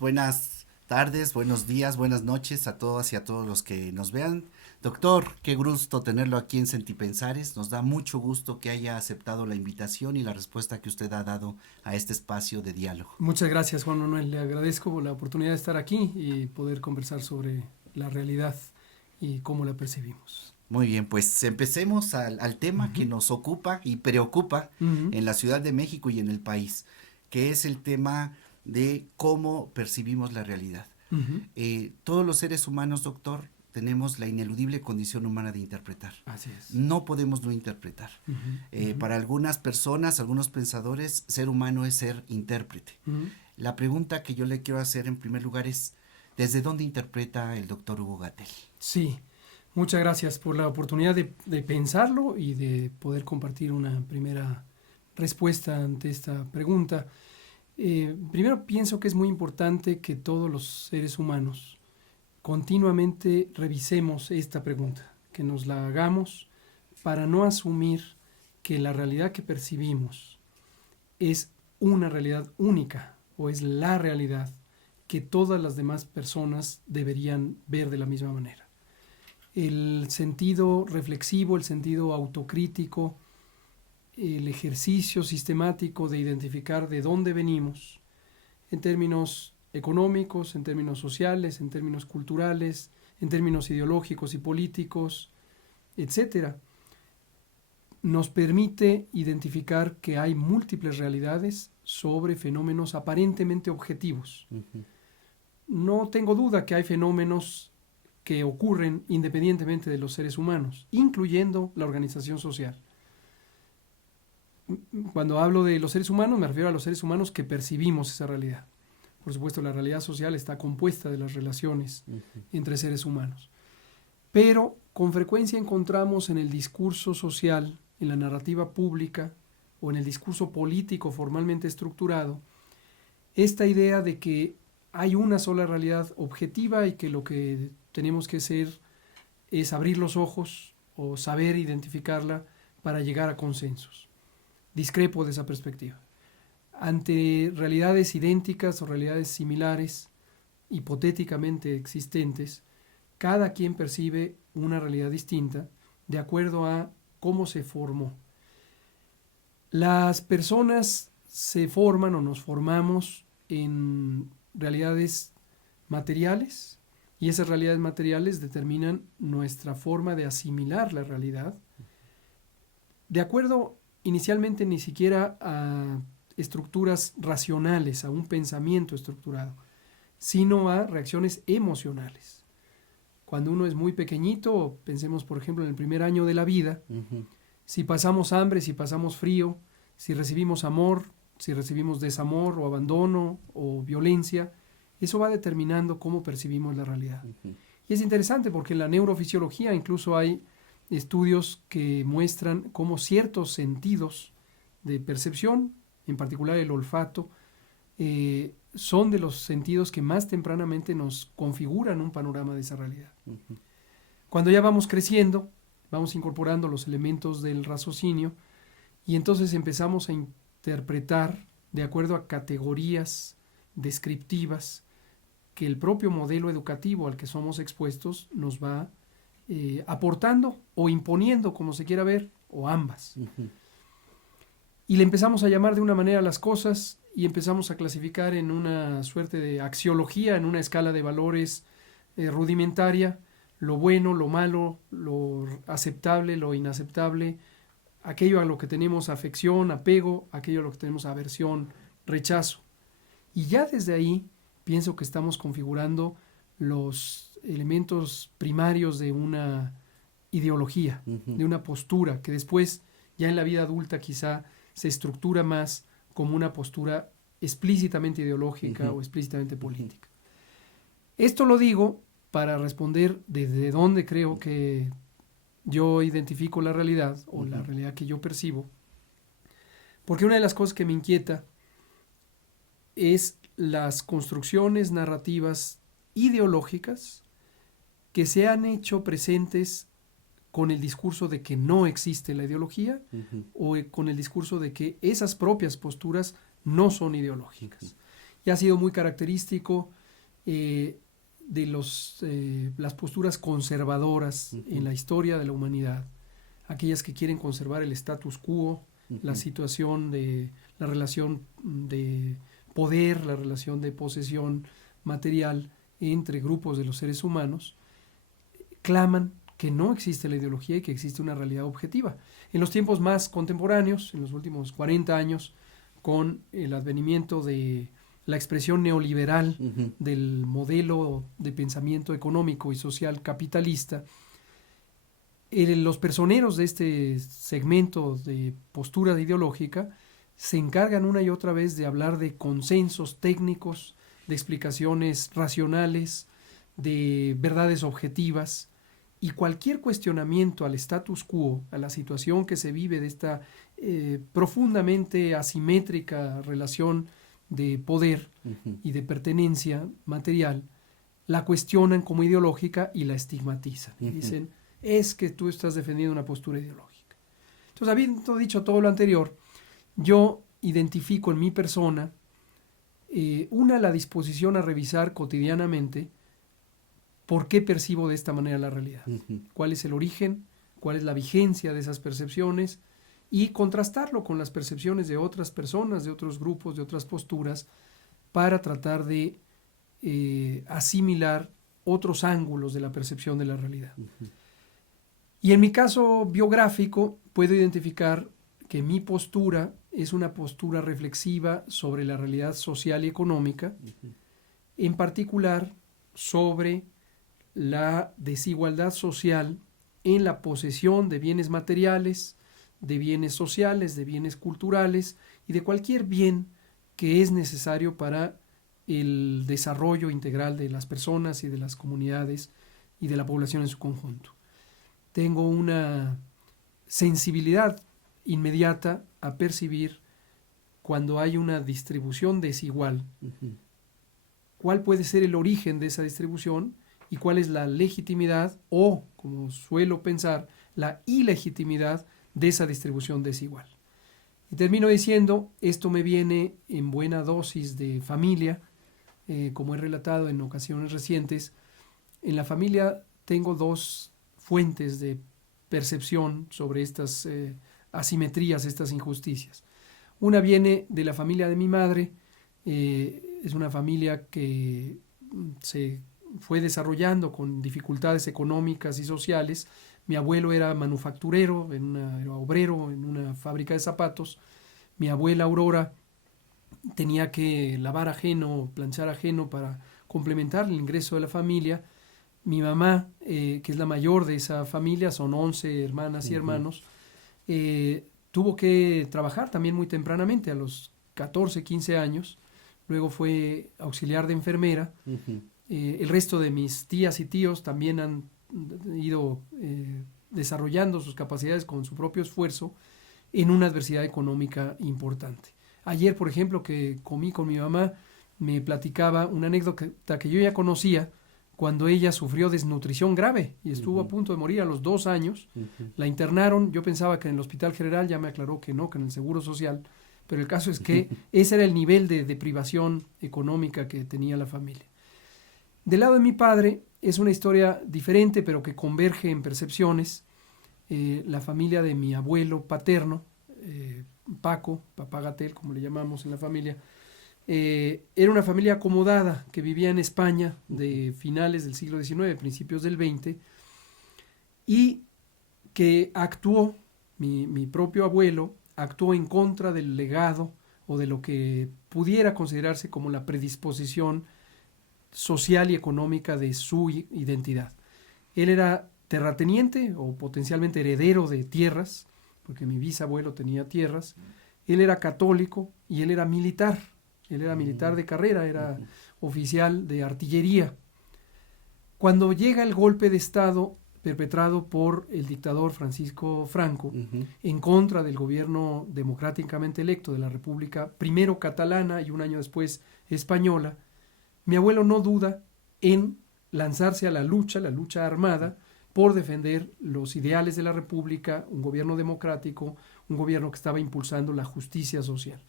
buenas tardes, buenos días, buenas noches a todas y a todos los que nos vean. Doctor, qué gusto tenerlo aquí en Sentipensares. Nos da mucho gusto que haya aceptado la invitación y la respuesta que usted ha dado a este espacio de diálogo. Muchas gracias, Juan Manuel. Le agradezco la oportunidad de estar aquí y poder conversar sobre la realidad y cómo la percibimos. Muy bien, pues empecemos al tema que nos ocupa y preocupa Ujú. en la Ciudad de México y en el país, que es el tema de cómo percibimos la realidad. Ujú. Todos los seres humanos, doctor, tenemos la ineludible condición humana de interpretar. Así es. No podemos no interpretar. Ujú, ujú, Para algunas personas, algunos pensadores, ser humano es ser intérprete. ujú. La pregunta que yo le quiero hacer en primer lugar es, ¿desde dónde interpreta el doctor Hugo Gatell? Sí, muchas gracias por la oportunidad de pensarlo y de poder compartir una primera respuesta ante esta pregunta. Primero pienso que es muy importante que todos los seres humanos continuamente revisemos esta pregunta, que nos la hagamos para no asumir que la realidad que percibimos es una realidad única o es la realidad que todas las demás personas deberían ver de la misma manera. El sentido reflexivo, el sentido autocrítico, el ejercicio sistemático de identificar de dónde venimos, en términos económicos, en términos sociales, en términos culturales, en términos ideológicos y políticos, etcétera, nos permite identificar que hay múltiples realidades sobre fenómenos aparentemente objetivos. Ujú. No tengo duda que hay fenómenos que ocurren independientemente de los seres humanos, incluyendo la organización social. Cuando hablo de los seres humanos, me refiero a los seres humanos que percibimos esa realidad. Por supuesto, la realidad social está compuesta de las relaciones entre seres humanos. Pero con frecuencia encontramos en el discurso social, en la narrativa pública o en el discurso político formalmente estructurado, esta idea de que hay una sola realidad objetiva y que lo que tenemos que hacer es abrir los ojos o saber identificarla para llegar a consensos. Discrepo de esa perspectiva. Ante realidades idénticas o realidades similares, hipotéticamente existentes, cada quien percibe una realidad distinta de acuerdo a cómo se formó. Las personas se forman o nos formamos en realidades materiales y esas realidades materiales determinan nuestra forma de asimilar la realidad de acuerdo inicialmente ni siquiera a estructuras racionales, a un pensamiento estructurado, sino a reacciones emocionales. Cuando uno es muy pequeñito, pensemos por ejemplo en el primer año de la vida, Ujú. si pasamos hambre, si pasamos frío, si recibimos amor, si recibimos desamor o abandono o violencia, eso va determinando cómo percibimos la realidad. Ujú. Y es interesante porque en la neurofisiología incluso hay estudios que muestran cómo ciertos sentidos de percepción, en particular el olfato, son de los sentidos que más tempranamente nos configuran un panorama de esa realidad. Ujú. Cuando ya vamos creciendo, vamos incorporando los elementos del raciocinio y entonces empezamos a interpretar de acuerdo a categorías descriptivas que el propio modelo educativo al que somos expuestos nos va aportando o imponiendo, como se quiera ver, o ambas. Ujú. Y le empezamos a llamar de una manera a las cosas y empezamos a clasificar en una suerte de axiología, en una escala de valores rudimentaria, lo bueno, lo malo, lo aceptable, lo inaceptable, aquello a lo que tenemos afección, apego, aquello a lo que tenemos aversión, rechazo. Y ya desde ahí pienso que estamos configurando los elementos primarios de una ideología, Ujú. de una postura, que después, ya en la vida adulta, quizá se estructura más como una postura explícitamente ideológica Ujú. o explícitamente Ujú. política. Esto lo digo para responder desde dónde creo que yo identifico la realidad o la Ujú. realidad que yo percibo, porque una de las cosas que me inquieta es las construcciones narrativas ideológicas que se han hecho presentes con el discurso de que no existe la ideología Ujú. o con el discurso de que esas propias posturas no son ideológicas. y ha sido muy característico de las posturas conservadoras en la historia de la humanidad, aquellas que quieren conservar el status quo, la situación de la relación de poder, la relación de posesión material entre grupos de los seres humanos, claman que no existe la ideología y que existe una realidad objetiva. En los tiempos más contemporáneos, en los últimos 40 años, con el advenimiento de la expresión neoliberal del modelo de pensamiento económico y social capitalista, los personeros de este segmento de postura ideológica se encargan una y otra vez de hablar de consensos técnicos, de explicaciones racionales, de verdades objetivas, y cualquier cuestionamiento al status quo, a la situación que se vive de esta profundamente asimétrica relación de poder y de pertenencia material, la cuestionan como ideológica y la estigmatizan. Y dicen, es que tú estás defendiendo una postura ideológica. Entonces, habiendo dicho todo lo anterior, yo identifico en mi persona, la disposición a revisar cotidianamente por qué percibo de esta manera la realidad, cuál es el origen, cuál es la vigencia de esas percepciones, y contrastarlo con las percepciones de otras personas, de otros grupos, de otras posturas, para tratar de asimilar otros ángulos de la percepción de la realidad. Y en mi caso biográfico puedo identificar que mi postura es una postura reflexiva sobre la realidad social y económica, en particular sobre la desigualdad social en la posesión de bienes materiales, de bienes sociales, de bienes culturales y de cualquier bien que es necesario para el desarrollo integral de las personas y de las comunidades y de la población en su conjunto. Tengo una sensibilidad inmediata a percibir cuando hay una distribución desigual, cuál puede ser el origen de esa distribución y cuál es la legitimidad o, como suelo pensar, la ilegitimidad de esa distribución desigual. Y termino diciendo, esto me viene en buena dosis de familia, como he relatado en ocasiones recientes. En la familia tengo dos fuentes de percepción sobre estas asimetrías, estas injusticias. Una viene de la familia de mi madre, es una familia que se fue desarrollando con dificultades económicas y sociales. Mi abuelo era manufacturero, era obrero en una fábrica de zapatos. Mi abuela Aurora tenía que lavar ajeno, planchar ajeno para complementar el ingreso de la familia. Mi mamá, que es la mayor de esa familia, son 11 hermanas y hermanos, tuvo que trabajar también muy tempranamente, a los 14, 15 años. Luego fue auxiliar de enfermera. El resto de mis tías y tíos también han ido desarrollando sus capacidades con su propio esfuerzo en una adversidad económica importante. Ayer, por ejemplo, que comí con mi mamá, me platicaba una anécdota que yo ya conocía cuando ella sufrió desnutrición grave y estuvo a punto de morir a los 2 años. La internaron, yo pensaba que en el Hospital General, ya me aclaró que no, que en el Seguro Social, pero el caso es que ese era el nivel de privación económica que tenía la familia. Del lado de mi padre es una historia diferente, pero que converge en percepciones. La familia de mi abuelo paterno, Paco, Papá Gatell, como le llamamos en la familia, era una familia acomodada que vivía en España de finales del siglo XIX, principios del XX, y que actuó, mi propio abuelo, actuó en contra del legado o de lo que pudiera considerarse como la predisposición social y económica de su identidad. Él era terrateniente o potencialmente heredero de tierras, porque mi bisabuelo tenía tierras. Él era católico y él era militar. Él era militar de carrera, era oficial de artillería. Cuando llega el golpe de Estado perpetrado por el dictador Francisco Franco en contra del gobierno democráticamente electo de la República, primero catalana y un año después española, mi abuelo no duda en lanzarse a la lucha armada, por defender los ideales de la República, un gobierno democrático, un gobierno que estaba impulsando la justicia social.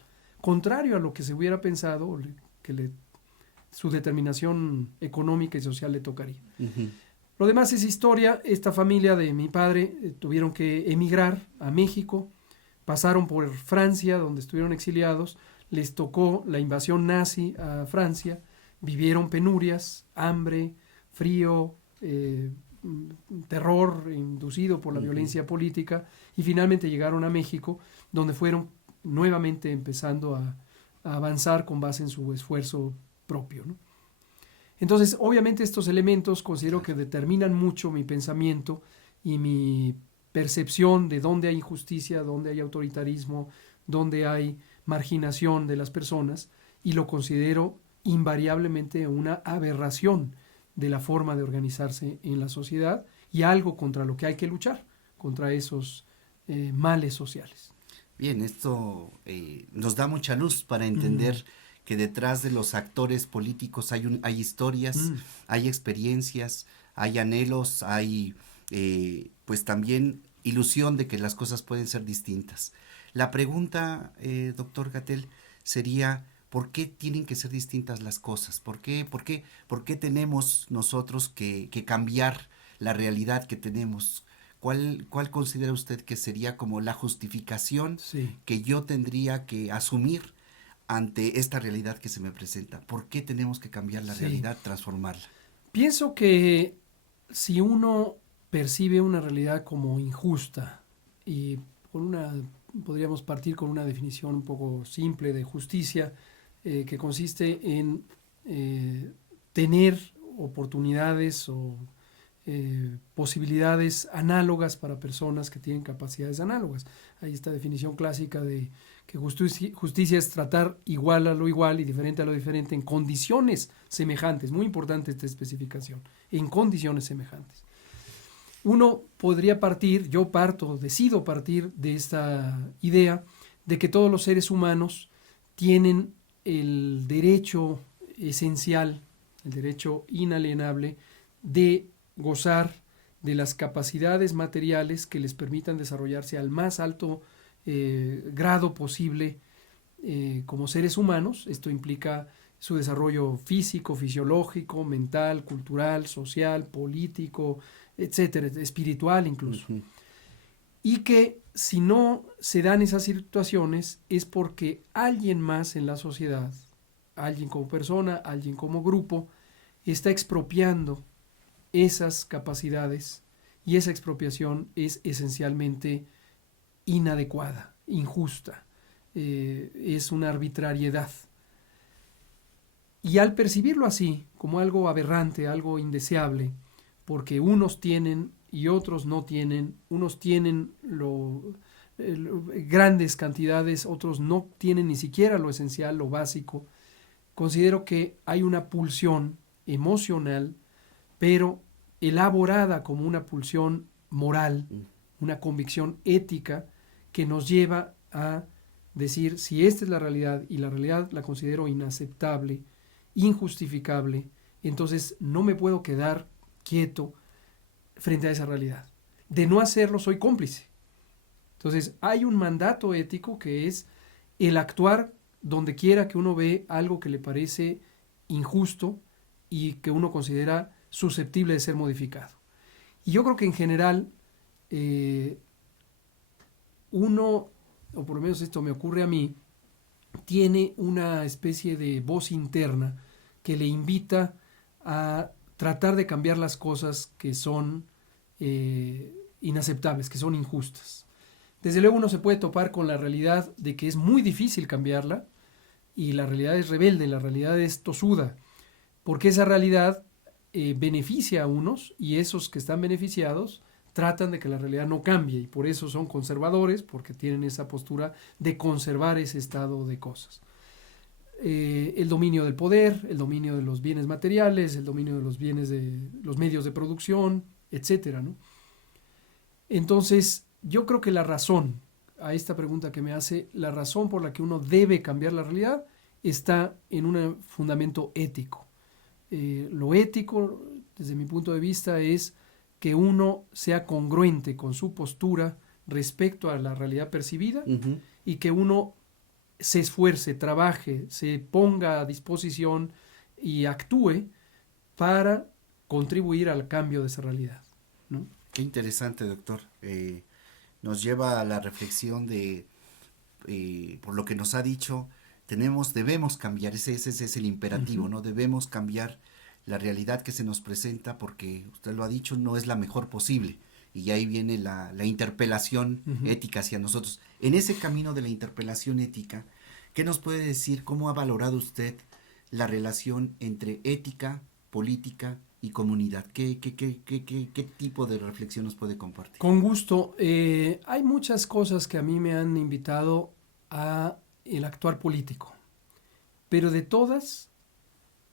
Contrario a lo que se hubiera pensado, su determinación económica y social le tocaría. Ujú. Lo demás es historia. Esta familia de mi padre tuvieron que emigrar a México, pasaron por Francia, donde estuvieron exiliados, les tocó la invasión nazi a Francia, vivieron penurias, hambre, frío, terror inducido por la violencia política, y finalmente llegaron a México, donde fueron nuevamente empezando a avanzar con base en su esfuerzo propio, ¿no? Entonces, obviamente estos elementos considero que determinan mucho mi pensamiento y mi percepción de dónde hay injusticia, dónde hay autoritarismo, dónde hay marginación de las personas, y lo considero invariablemente una aberración de la forma de organizarse en la sociedad y algo contra lo que hay que luchar, contra esos males sociales. Bien, esto nos da mucha luz para entender que detrás de los actores políticos hay historias, hay experiencias, hay anhelos, hay pues también ilusión de que las cosas pueden ser distintas. La pregunta, doctor Gatell, sería: ¿por qué tienen que ser distintas las cosas? ¿Por qué tenemos nosotros que cambiar la realidad que tenemos? ¿Cuál considera usted que sería como la justificación Sí. que yo tendría que asumir ante esta realidad que se me presenta? ¿Por qué tenemos que cambiar la Sí. realidad, transformarla? Pienso que si uno percibe una realidad como injusta, y podríamos partir con una definición un poco simple de justicia, que consiste en tener oportunidades o posibilidades análogas para personas que tienen capacidades análogas. Hay esta definición clásica de que justicia es tratar igual a lo igual y diferente a lo diferente en condiciones semejantes. Muy importante esta especificación, en condiciones semejantes. Uno podría decido partir de esta idea de que todos los seres humanos tienen el derecho esencial, el derecho inalienable de gozar de las capacidades materiales que les permitan desarrollarse al más alto grado posible como seres humanos. Esto implica su desarrollo físico, fisiológico, mental, cultural, social, político, etcétera, espiritual incluso. Uh-huh. Y que si no se dan esas situaciones es porque alguien más en la sociedad, alguien como persona, alguien como grupo, está expropiando esas capacidades, y esa expropiación es esencialmente inadecuada, injusta, es una arbitrariedad. Y al percibirlo así, como algo aberrante, algo indeseable, porque unos tienen y otros no tienen, unos tienen grandes cantidades, otros no tienen ni siquiera lo esencial, lo básico, considero que hay una pulsión emocional, pero elaborada como una pulsión moral, una convicción ética que nos lleva a decir: si esta es la realidad y la realidad la considero inaceptable, injustificable, entonces no me puedo quedar quieto frente a esa realidad. De no hacerlo soy cómplice. Entonces hay un mandato ético que es el actuar donde quiera que uno ve algo que le parece injusto y que uno considera susceptible de ser modificado. Y yo creo que en general uno, o por lo menos esto me ocurre a mí, tiene una especie de voz interna que le invita a tratar de cambiar las cosas que son inaceptables, que son injustas. Desde luego uno se puede topar con la realidad de que es muy difícil cambiarla, y la realidad es rebelde, la realidad es tosuda, porque esa realidad beneficia a unos, y esos que están beneficiados tratan de que la realidad no cambie, y por eso son conservadores, porque tienen esa postura de conservar ese estado de cosas. El dominio del poder, el dominio de los bienes materiales, el dominio de los bienes de los medios de producción, etcétera, ¿no? Entonces, yo creo que la razón, a esta pregunta que me hace, la razón por la que uno debe cambiar la realidad está en un fundamento ético. Lo ético, desde mi punto de vista, es que uno sea congruente con su postura respecto a la realidad percibida, y que uno se esfuerce, trabaje, se ponga a disposición y actúe para contribuir al cambio de esa realidad, ¿no? Qué interesante, doctor. Nos lleva a la reflexión de, por lo que nos ha dicho, debemos cambiar, ese es el imperativo, Ujú. ¿no? Debemos cambiar la realidad que se nos presenta porque, usted lo ha dicho, no es la mejor posible. Y ahí viene la interpelación Ujú. ética hacia nosotros. En ese camino de la interpelación ética, ¿qué nos puede decir? ¿Cómo ha valorado usted la relación entre ética, política y comunidad? ¿Qué tipo de reflexión nos puede compartir? Con gusto. Hay muchas cosas que a mí me han invitado a el actuar político, pero de todas,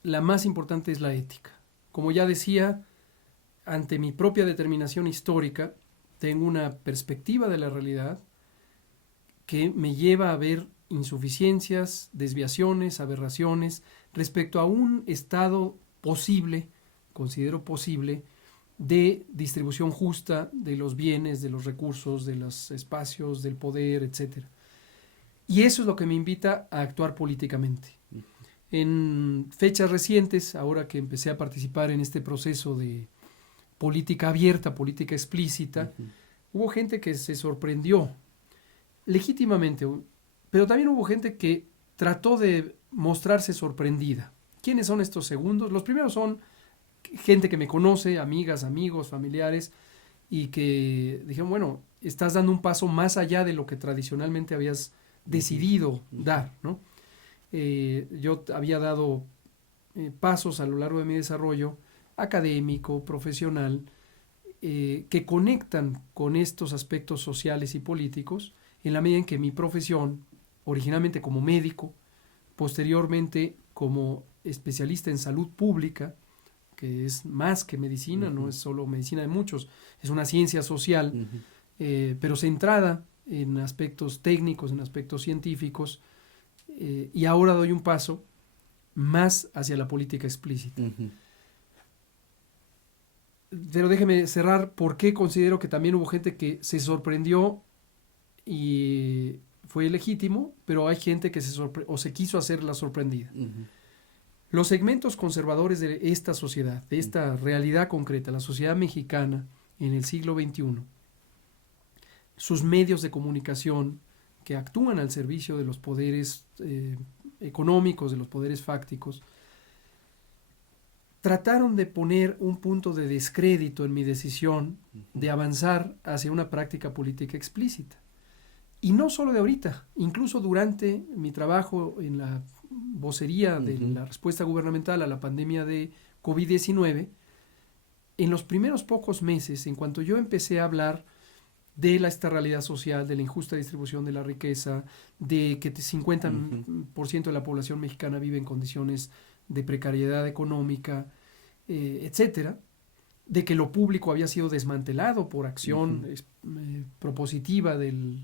la más importante es la ética. Como ya decía, ante mi propia determinación histórica, tengo una perspectiva de la realidad que me lleva a ver insuficiencias, desviaciones, aberraciones respecto a un estado posible, considero posible, de distribución justa de los bienes, de los recursos, de los espacios, del poder, etc. Y eso es lo que me invita a actuar políticamente. En fechas recientes, ahora que empecé a participar en este proceso de política abierta, política explícita, hubo gente que se sorprendió legítimamente, pero también hubo gente que trató de mostrarse sorprendida. ¿Quiénes son estos segundos? Los primeros son gente que me conoce, amigas, amigos, familiares, y que dijeron, bueno, estás dando un paso más allá de lo que tradicionalmente habías decidido dar, ¿no? Yo había dado pasos a lo largo de mi desarrollo académico, profesional, que conectan con estos aspectos sociales y políticos en la medida en que mi profesión, originalmente como médico, posteriormente como especialista en salud pública, que es más que medicina, no es solo medicina de muchos, es una ciencia social, pero centrada en aspectos técnicos, en aspectos científicos, y ahora doy un paso más hacia la política explícita. Pero déjeme cerrar por qué considero que también hubo gente que se sorprendió y fue legítimo, pero hay gente que se quiso hacer la sorprendida. Los segmentos conservadores de esta sociedad, de esta realidad concreta, la sociedad mexicana en el siglo XXI, sus medios de comunicación que actúan al servicio de los poderes económicos, de los poderes fácticos, trataron de poner un punto de descrédito en mi decisión de avanzar hacia una práctica política explícita. Y no solo de ahorita, incluso durante mi trabajo en la vocería de la respuesta gubernamental a la pandemia de COVID-19, en los primeros pocos meses, en cuanto yo empecé a hablar de esta realidad social, de la injusta distribución de la riqueza, de que 50% de la población mexicana vive en condiciones de precariedad económica, etcétera, de que lo público había sido desmantelado por acción propositiva del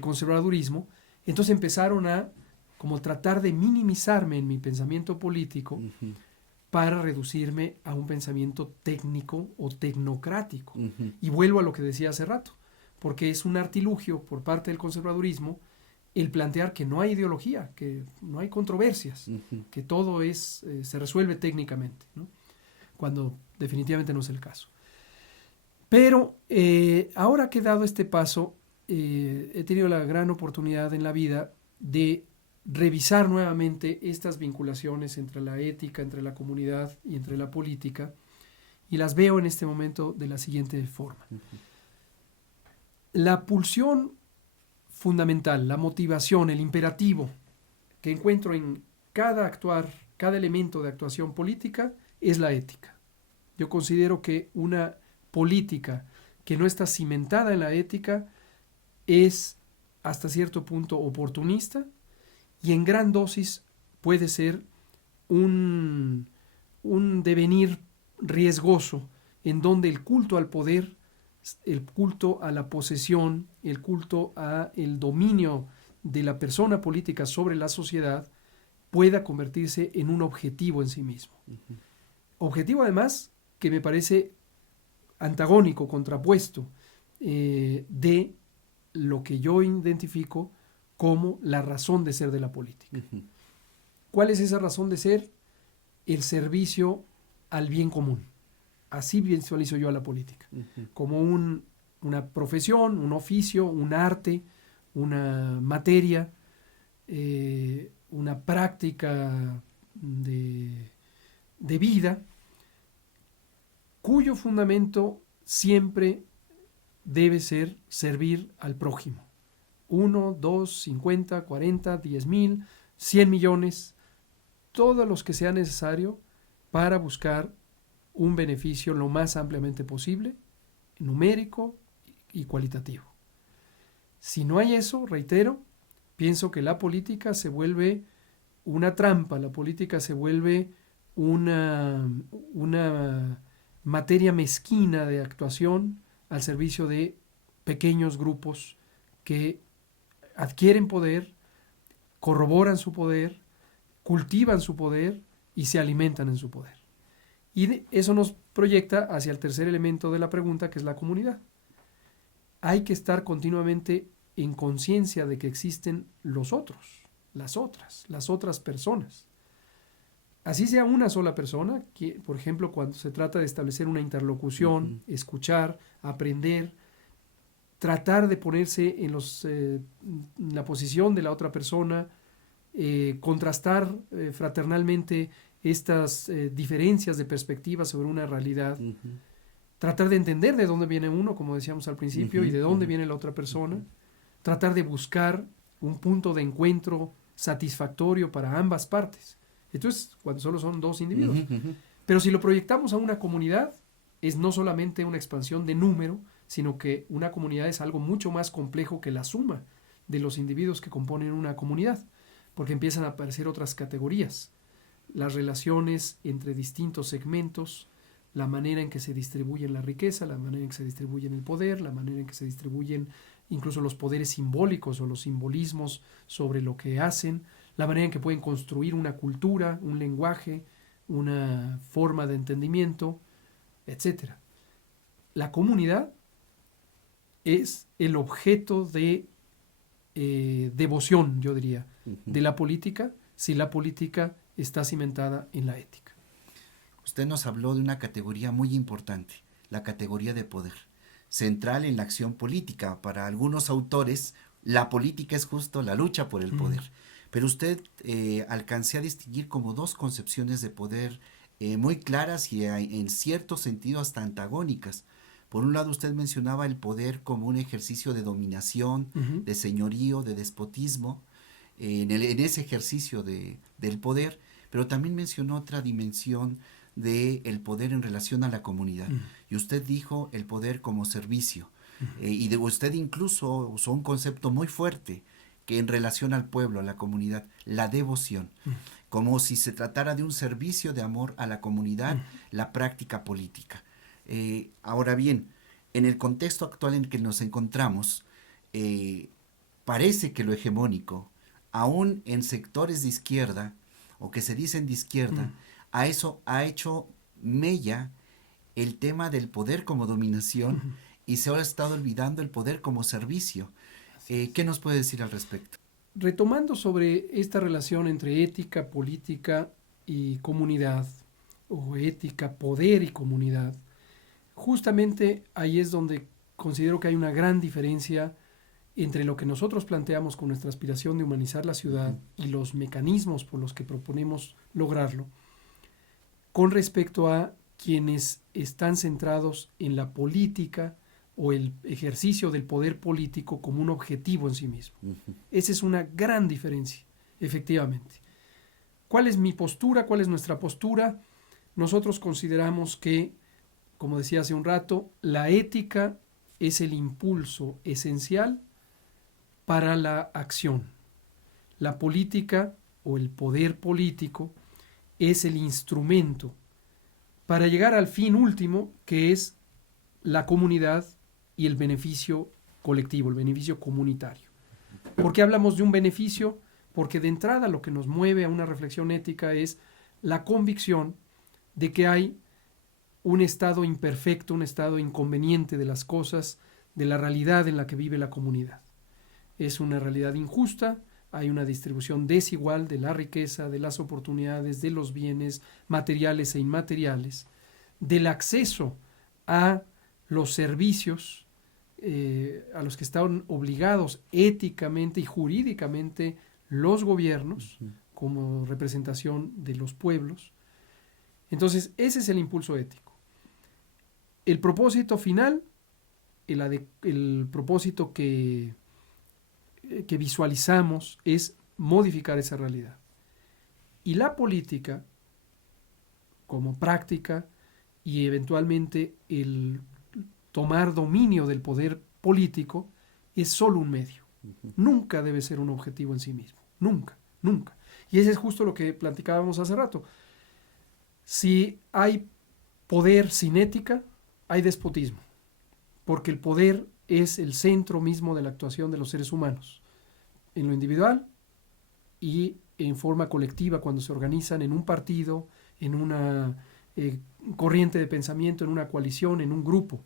conservadurismo, entonces empezaron a como tratar de minimizarme en mi pensamiento político para reducirme a un pensamiento técnico o tecnocrático. Y vuelvo a lo que decía hace rato, porque es un artilugio por parte del conservadurismo el plantear que no hay ideología, que no hay controversias, que todo se resuelve técnicamente, ¿no? Cuando definitivamente no es el caso. Pero ahora que he dado este paso, he tenido la gran oportunidad en la vida de revisar nuevamente estas vinculaciones entre la ética, entre la comunidad y entre la política, y las veo en este momento de la siguiente forma. La pulsión fundamental, la motivación, el imperativo que encuentro en cada elemento de actuación política es la ética. Yo considero que una política que no está cimentada en la ética es hasta cierto punto oportunista y en gran dosis puede ser un devenir riesgoso en donde el culto al poder, el culto a la posesión, el culto al dominio de la persona política sobre la sociedad pueda convertirse en un objetivo en sí mismo. Objetivo además que me parece antagónico, contrapuesto de lo que yo identifico como la razón de ser de la política. Ujú. ¿Cuál es esa razón de ser? El servicio al bien común. Así visualizo yo a la política, Ujú. como una profesión, un oficio, un arte, una materia, una práctica de vida, cuyo fundamento siempre debe ser servir al prójimo. 1, 2, 50, 40, 10,000, 100 millones, todos los que sea necesario para buscar un beneficio lo más ampliamente posible, numérico y cualitativo. Si no hay eso, reitero, pienso que la política se vuelve una trampa, la política se vuelve una materia mezquina de actuación al servicio de pequeños grupos que adquieren poder, corroboran su poder, cultivan su poder y se alimentan en su poder. Y eso nos proyecta hacia el tercer elemento de la pregunta, que es la comunidad. Hay que estar continuamente en conciencia de que existen los otros, las otras personas. Así sea una sola persona, que, por ejemplo, cuando se trata de establecer una interlocución, escuchar, aprender, tratar de ponerse en la posición de la otra persona, contrastar fraternalmente estas diferencias de perspectiva sobre una realidad, tratar de entender de dónde viene uno, como decíamos al principio, y de dónde viene la otra persona, tratar de buscar un punto de encuentro satisfactorio para ambas partes. Entonces, cuando solo son dos individuos. Pero si lo proyectamos a una comunidad, es no solamente una expansión de número, sino que una comunidad es algo mucho más complejo que la suma de los individuos que componen una comunidad, porque empiezan a aparecer otras categorías, las relaciones entre distintos segmentos, la manera en que se distribuyen la riqueza, la manera en que se distribuyen el poder, la manera en que se distribuyen incluso los poderes simbólicos o los simbolismos sobre lo que hacen, la manera en que pueden construir una cultura, un lenguaje, una forma de entendimiento, etc. La comunidad es el objeto de devoción, yo diría, de la política, si la política está cimentada en la ética. Usted nos habló de una categoría muy importante, la categoría de poder, central en la acción política. Para algunos autores, la política es justo la lucha por el poder. Pero usted alcancé a distinguir como dos concepciones de poder muy claras y en cierto sentido hasta antagónicas. Por un lado, usted mencionaba el poder como un ejercicio de dominación, de señorío, de despotismo, en ese ejercicio del poder, pero también mencionó otra dimensión del poder en relación a la comunidad. Y usted dijo el poder como servicio. Y usted incluso usó un concepto muy fuerte que en relación al pueblo, a la comunidad, la devoción. Como si se tratara de un servicio de amor a la comunidad, la práctica política. Ahora bien, en el contexto actual en que nos encontramos, parece que lo hegemónico, aún en sectores de izquierda, o que se dicen de izquierda, a eso ha hecho mella el tema del poder como dominación y se ha estado olvidando el poder como servicio. ¿Qué nos puede decir al respecto? Retomando sobre esta relación entre ética, política y comunidad, o ética, poder y comunidad, justamente ahí es donde considero que hay una gran diferencia entre lo que nosotros planteamos con nuestra aspiración de humanizar la ciudad y los mecanismos por los que proponemos lograrlo, con respecto a quienes están centrados en la política o el ejercicio del poder político como un objetivo en sí mismo. Esa es una gran diferencia, efectivamente. ¿Cuál es mi postura? ¿Cuál es nuestra postura? Nosotros consideramos que, como decía hace un rato, la ética es el impulso esencial para la acción. La política o el poder político es el instrumento para llegar al fin último, que es la comunidad y el beneficio colectivo, el beneficio comunitario. ¿Por qué hablamos de un beneficio? Porque de entrada lo que nos mueve a una reflexión ética es la convicción de que hay un estado imperfecto, un estado inconveniente de las cosas, de la realidad en la que vive la comunidad. es una realidad injusta, hay una distribución desigual de la riqueza, de las oportunidades, de los bienes materiales e inmateriales, del acceso a los servicios a los que están obligados éticamente y jurídicamente los gobiernos como representación de los pueblos. Entonces, ese es el impulso ético. El propósito final, el propósito que visualizamos es modificar esa realidad. Y la política, como práctica, y eventualmente el tomar dominio del poder político, es solo un medio. Nunca debe ser un objetivo en sí mismo. Nunca, nunca. Y ese es justo lo que platicábamos hace rato. Si hay poder sin ética, hay despotismo. Porque el poder es el centro mismo de la actuación de los seres humanos. En lo individual y en forma colectiva, cuando se organizan en un partido, en una corriente de pensamiento, en una coalición, en un grupo.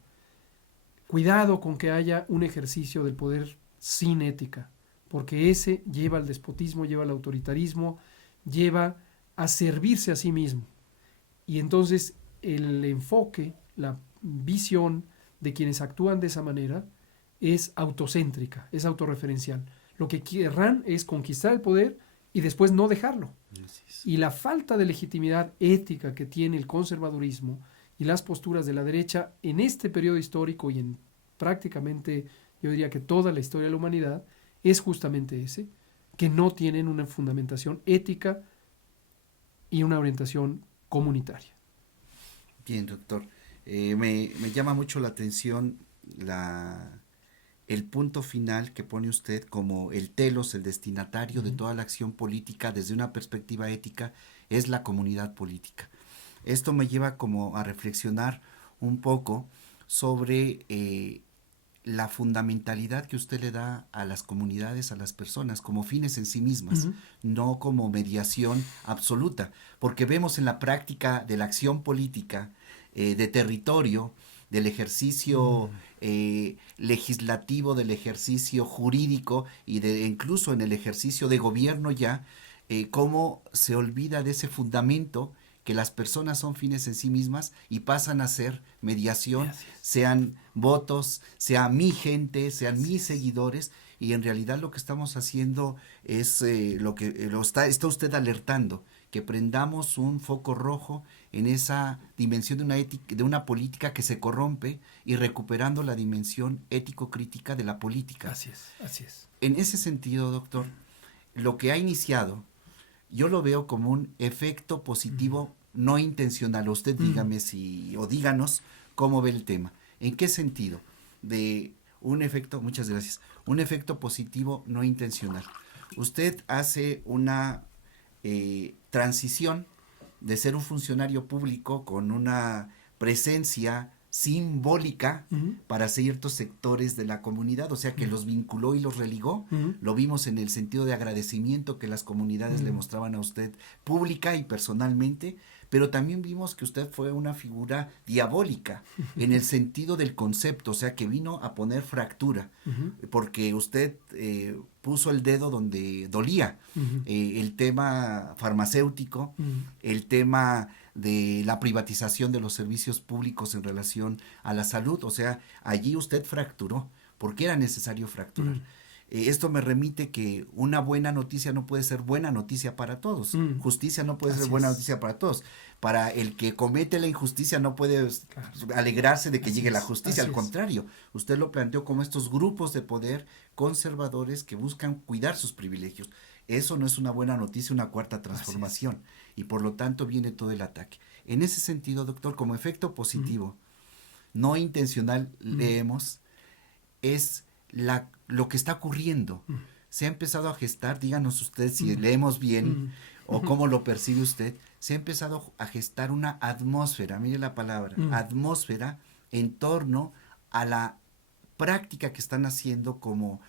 Cuidado con que haya un ejercicio del poder sin ética, porque ese lleva al despotismo, lleva al autoritarismo, lleva a servirse a sí mismo. Y entonces el enfoque, la visión de quienes actúan de esa manera es autocéntrica, es autorreferencial. Lo que querrán es conquistar el poder y después no dejarlo. Y la falta de legitimidad ética que tiene el conservadurismo y las posturas de la derecha en este periodo histórico y en prácticamente, yo diría que toda la historia de la humanidad, es justamente ese, que no tienen una fundamentación ética y una orientación comunitaria. Bien, doctor. Me llama mucho la atención el punto final que pone usted como el telos, el destinatario de toda la acción política desde una perspectiva ética, es la comunidad política. Esto me lleva como a reflexionar un poco sobre la fundamentalidad que usted le da a las comunidades, a las personas, como fines en sí mismas, no como mediación absoluta, porque vemos en la práctica de la acción política, de territorio, del ejercicio legislativo, del ejercicio jurídico y de incluso en el ejercicio de gobierno ya, cómo se olvida de ese fundamento que las personas son fines en sí mismas y pasan a ser mediación, sean votos, sea mi gente, sean mis seguidores, y en realidad lo que estamos haciendo es lo que está usted alertando, que prendamos un foco rojo en esa dimensión de una política que se corrompe y recuperando la dimensión ético-crítica de la política. Así es, así es. En ese sentido, doctor, lo que ha iniciado yo lo veo como un efecto positivo no intencional. Usted dígame o díganos cómo ve el tema. ¿En qué sentido? De un efecto, muchas gracias, un efecto positivo no intencional. Usted hace una transición de ser un funcionario público con una presencia simbólica para ciertos sectores de la comunidad, o sea que los vinculó y los religó. Lo vimos en el sentido de agradecimiento que las comunidades le mostraban a usted pública y personalmente, pero también vimos que usted fue una figura diabólica en el sentido del concepto, o sea que vino a poner fractura, porque usted puso el dedo donde dolía, el tema farmacéutico, el tema de la privatización de los servicios públicos en relación a la salud, o sea, allí usted fracturó, porque era necesario fracturar. Esto me remite que una buena noticia no puede ser buena noticia para todos, justicia no puede ser buena noticia para todos. Para el que comete la injusticia no puede alegrarse de que llegue la justicia, al contrario, usted lo planteó como estos grupos de poder conservadores que buscan cuidar sus privilegios. Eso no es una buena noticia, una cuarta transformación, y por lo tanto viene todo el ataque. En ese sentido, doctor, como efecto positivo, no intencional, leemos, es lo que está ocurriendo. Se ha empezado a gestar, díganos usted si leemos bien o cómo lo percibe usted, se ha empezado a gestar una atmósfera, mire la palabra, atmósfera en torno a la práctica que están haciendo como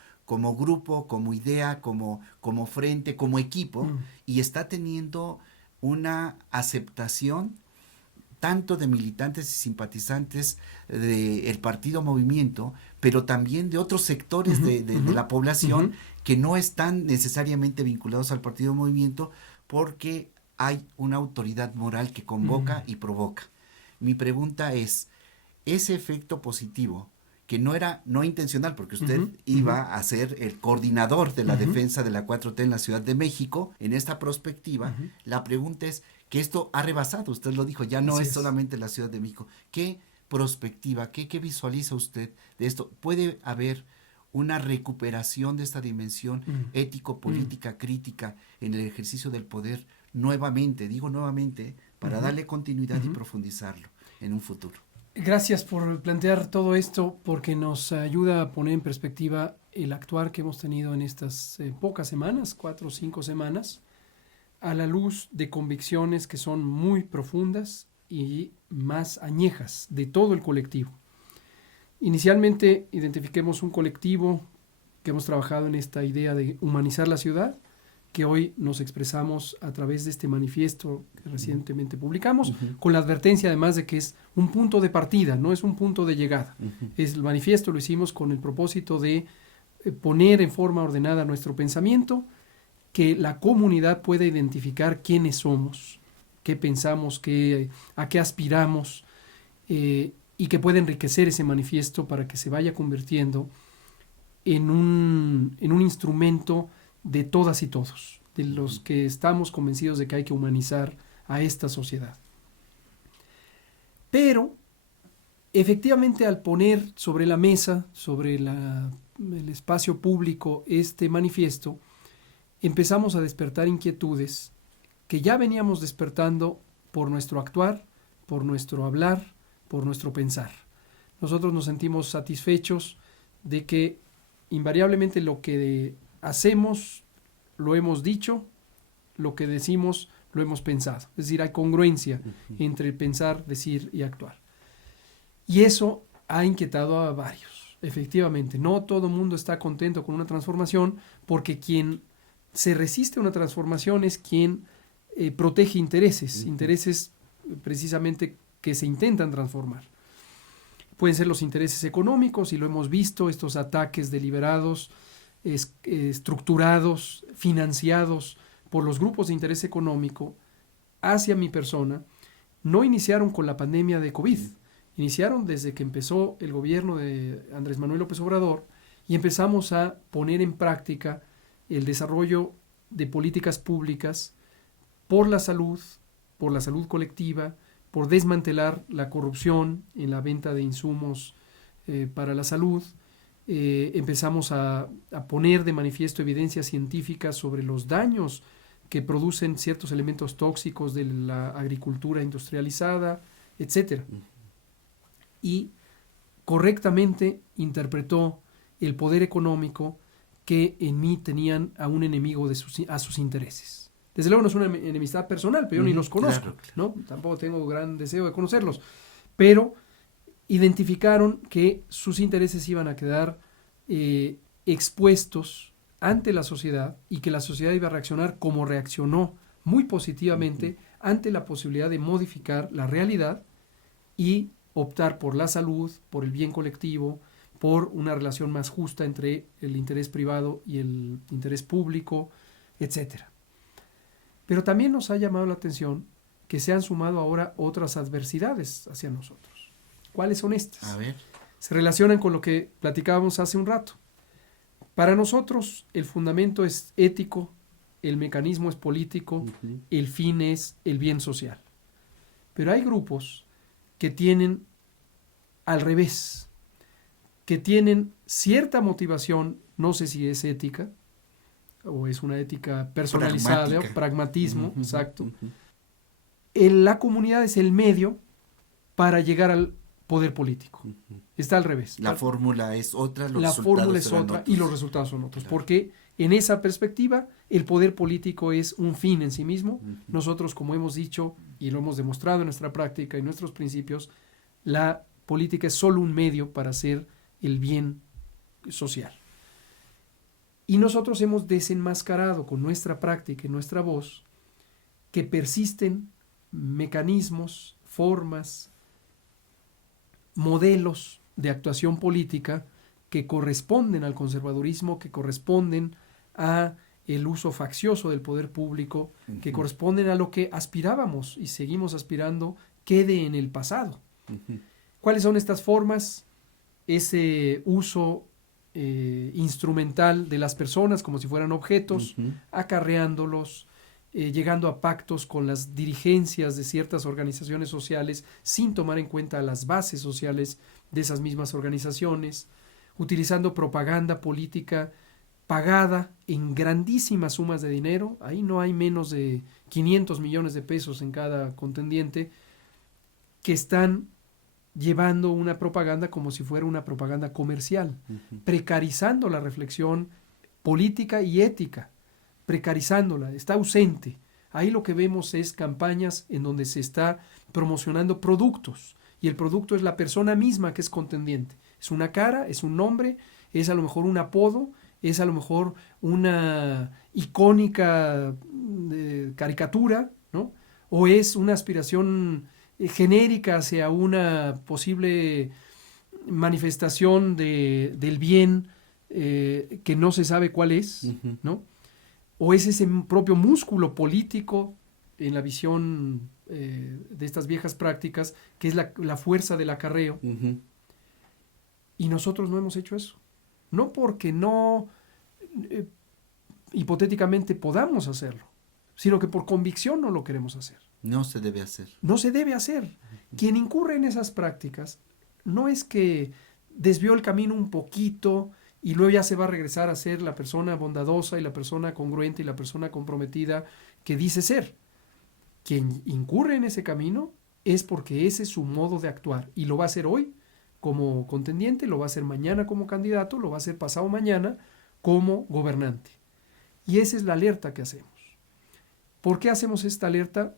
grupo, como idea, como frente, como equipo, y está teniendo una aceptación tanto de militantes y simpatizantes del partido Movimiento, pero también de otros sectores de la población que no están necesariamente vinculados al partido Movimiento, porque hay una autoridad moral que convoca y provoca. Mi pregunta es, ese efecto positivo, que no intencional, porque usted iba a ser el coordinador de la defensa de la 4T en la Ciudad de México, en esta perspectiva, la pregunta es que esto ha rebasado, usted lo dijo, ya no es solamente la Ciudad de México. ¿Qué perspectiva, qué visualiza usted de esto? ¿Puede haber una recuperación de esta dimensión ético-política, crítica en el ejercicio del poder nuevamente, digo nuevamente, para darle continuidad y profundizarlo en un futuro? Gracias por plantear todo esto, porque nos ayuda a poner en perspectiva el actuar que hemos tenido en estas pocas semanas, 4 o 5 semanas, a la luz de convicciones que son muy profundas y más añejas de todo el colectivo. Inicialmente identifiquemos un colectivo que hemos trabajado en esta idea de humanizar la ciudad, que hoy nos expresamos a través de este manifiesto que recientemente publicamos, con la advertencia además de que es un punto de partida, no es un punto de llegada. El manifiesto lo hicimos con el propósito de poner en forma ordenada nuestro pensamiento, que la comunidad pueda identificar quiénes somos, qué pensamos, a qué aspiramos, y que pueda enriquecer ese manifiesto para que se vaya convirtiendo en un instrumento de todas y todos, de los que estamos convencidos de que hay que humanizar a esta sociedad. Pero, efectivamente, al poner sobre la mesa, sobre el espacio público, este manifiesto, empezamos a despertar inquietudes que ya veníamos despertando por nuestro actuar, por nuestro hablar, por nuestro pensar. Nosotros nos sentimos satisfechos de que invariablemente lo que hacemos lo hemos dicho, lo que decimos lo hemos pensado. Es decir, hay congruencia entre pensar, decir y actuar. Y eso ha inquietado a varios. Efectivamente, no todo el mundo está contento con una transformación, porque quien se resiste a una transformación es quien protege intereses precisamente que se intentan transformar. Pueden ser los intereses económicos, y lo hemos visto, estos ataques deliberados, estructurados, financiados por los grupos de interés económico hacia mi persona, no iniciaron con la pandemia de COVID, iniciaron desde que empezó el gobierno de Andrés Manuel López Obrador, y empezamos a poner en práctica el desarrollo de políticas públicas por la salud colectiva, por desmantelar la corrupción en la venta de insumos para la salud. Empezamos a poner de manifiesto evidencias científicas sobre los daños que producen ciertos elementos tóxicos de la agricultura industrializada, etc. Y correctamente interpretó el poder económico que en mí tenían a un enemigo a sus intereses. Desde luego no es una enemistad personal, pero yo ni los conozco, claro. ¿No? Tampoco tengo gran deseo de conocerlos, pero identificaron que sus intereses iban a quedar expuestos ante la sociedad, y que la sociedad iba a reaccionar como reaccionó muy positivamente ante la posibilidad de modificar la realidad y optar por la salud, por el bien colectivo, por una relación más justa entre el interés privado y el interés público, etc. Pero también nos ha llamado la atención que se han sumado ahora otras adversidades hacia nosotros. ¿Cuáles son estas? A ver. Se relacionan con lo que platicábamos hace un rato. Para nosotros el fundamento es ético, el mecanismo es político, el fin es el bien social. Pero hay grupos que tienen al revés, que tienen cierta motivación, no sé si es ética o es una ética personalizada, pragmatismo, exacto. La comunidad es el medio para llegar al poder político. Está al revés. La fórmula es otra, la fórmula es otra y los resultados son otros. Claro. Porque en esa perspectiva el poder político es un fin en sí mismo. Nosotros, como hemos dicho y lo hemos demostrado en nuestra práctica y nuestros principios, la política es solo un medio para hacer el bien social. Y nosotros hemos desenmascarado con nuestra práctica y nuestra voz que persisten mecanismos, formas, modelos de actuación política que corresponden al conservadurismo, que corresponden a el uso faccioso del poder público, que corresponden a lo que aspirábamos y seguimos aspirando quede en el pasado. ¿Cuáles son estas formas? Ese uso instrumental de las personas como si fueran objetos, acarreándolos, llegando a pactos con las dirigencias de ciertas organizaciones sociales sin tomar en cuenta las bases sociales de esas mismas organizaciones, utilizando propaganda política pagada en grandísimas sumas de dinero. Ahí no hay menos de 500 millones de pesos en cada contendiente, que están llevando una propaganda como si fuera una propaganda comercial, precarizando la reflexión política y ética, precarizándola, está ausente. Ahí lo que vemos es campañas en donde se está promocionando productos, y el producto es la persona misma que es contendiente. Es una cara, es un nombre, es a lo mejor un apodo, es a lo mejor una icónica caricatura, ¿no? O es una aspiración genérica hacia una posible manifestación del bien que no se sabe cuál es, ¿no? O es ese propio músculo político en la visión de estas viejas prácticas, que es la fuerza del acarreo. Y nosotros no hemos hecho eso. No porque no hipotéticamente podamos hacerlo, sino que por convicción no lo queremos hacer. No se debe hacer. No se debe hacer. Quien incurre en esas prácticas no es que desvió el camino un poquito y luego ya se va a regresar a ser la persona bondadosa y la persona congruente y la persona comprometida que dice ser. Quien incurre en ese camino es porque ese es su modo de actuar, y lo va a hacer hoy como contendiente, lo va a hacer mañana como candidato, lo va a hacer pasado mañana como gobernante. Y esa es la alerta que hacemos. ¿Por qué hacemos esta alerta